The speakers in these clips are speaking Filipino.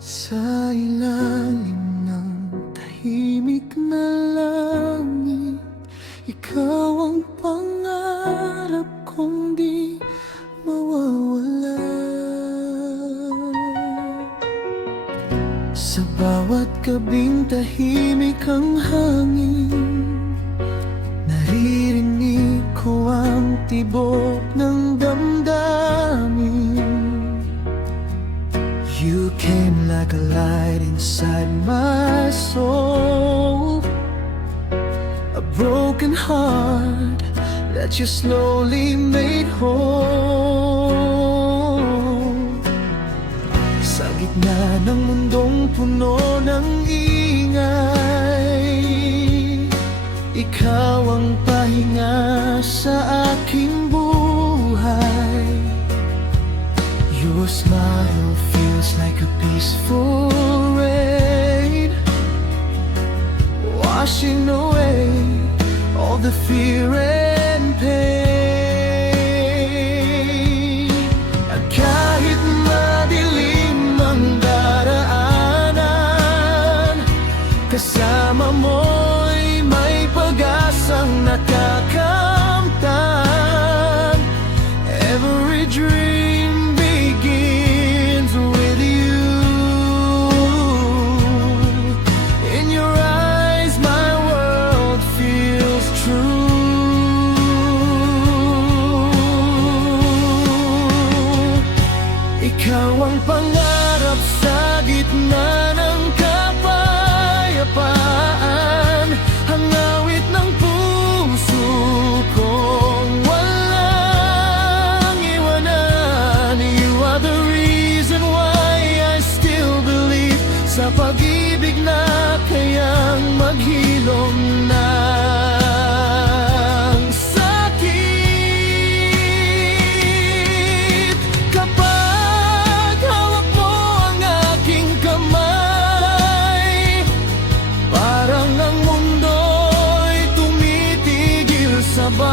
Sa ilalim ng tahimik na langit, ikaw ang pangarap kong di mawawala. Sa bawat gabing tahimik ang hangin, naririnig ko ang tibok ng damdamin. You came like a light inside my soul, a broken heart that you slowly made whole. Sa gitna ng mundong puno ng ingay, ikaw ang pahinga sa aking buhay. Your smile feels like a peaceful rain, washing away all the fear and pain. At kahit madilim ang daraanan, kasama mo'y may pag-asang nakakamtan. Every dream begins with you. In your eyes my world feels true. Ikaw ang pangarap sa gitna ng kapayapaan, ang awit ng puso kong walang iwanan. You are the reason why I still believe sa pag-ibig na kayang maghilom ng sakit. Kapag hawak mo ang aking kamay, parang ang mundo'y tumitigil sabay.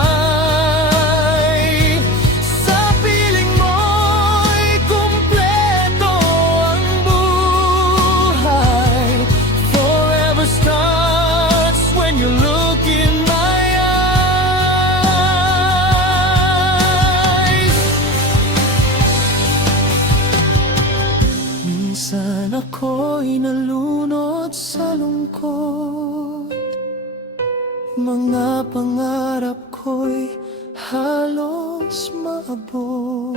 Sa piling mo'y kumpleto ang buhay. Forever starts when you look in my eyes. Minsan ako'y nalunod sa lungkot, mga pangarap ko'y halos maabot.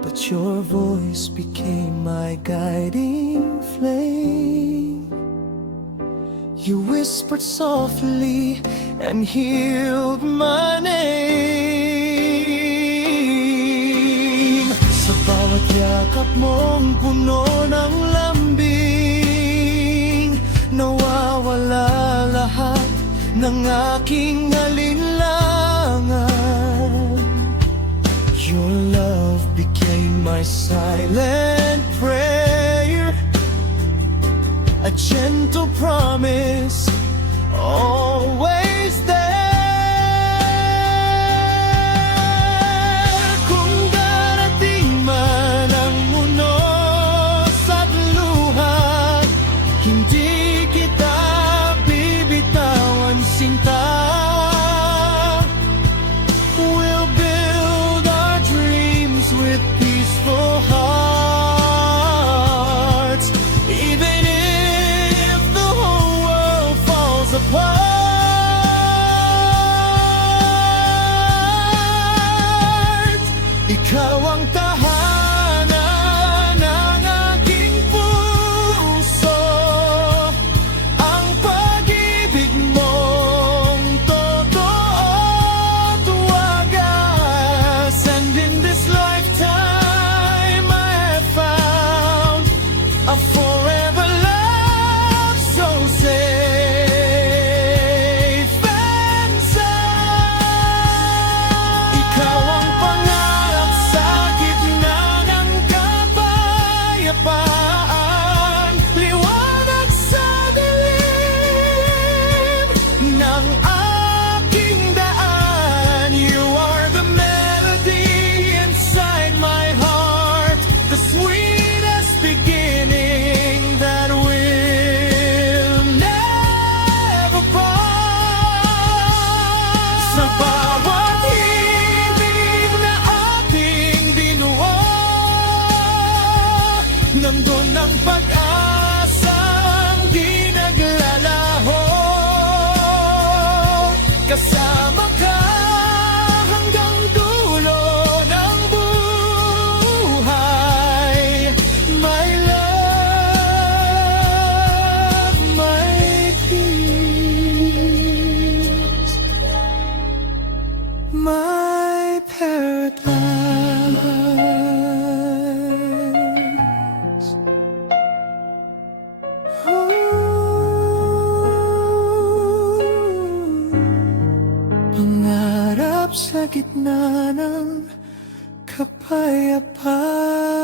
But your voice became my guiding flame. You whispered softly and healed my name. Sa bawat yakap mong puno ng lambing, nawawala lahat ng aking alinlangan. Your love became my silent prayer, a gentle promise, always there. Kung darating man ang unos at luha, hindi kita bibitawan, sinta. We'll build our dreams with peaceful hearts, even if the whole world falls apart. Nandun ang pag-asang di naglalaho. Kasama ka hanggang dulo ng buhay. My love, my peace, my paradise. Pangarap sa gitna ng kapayapaan.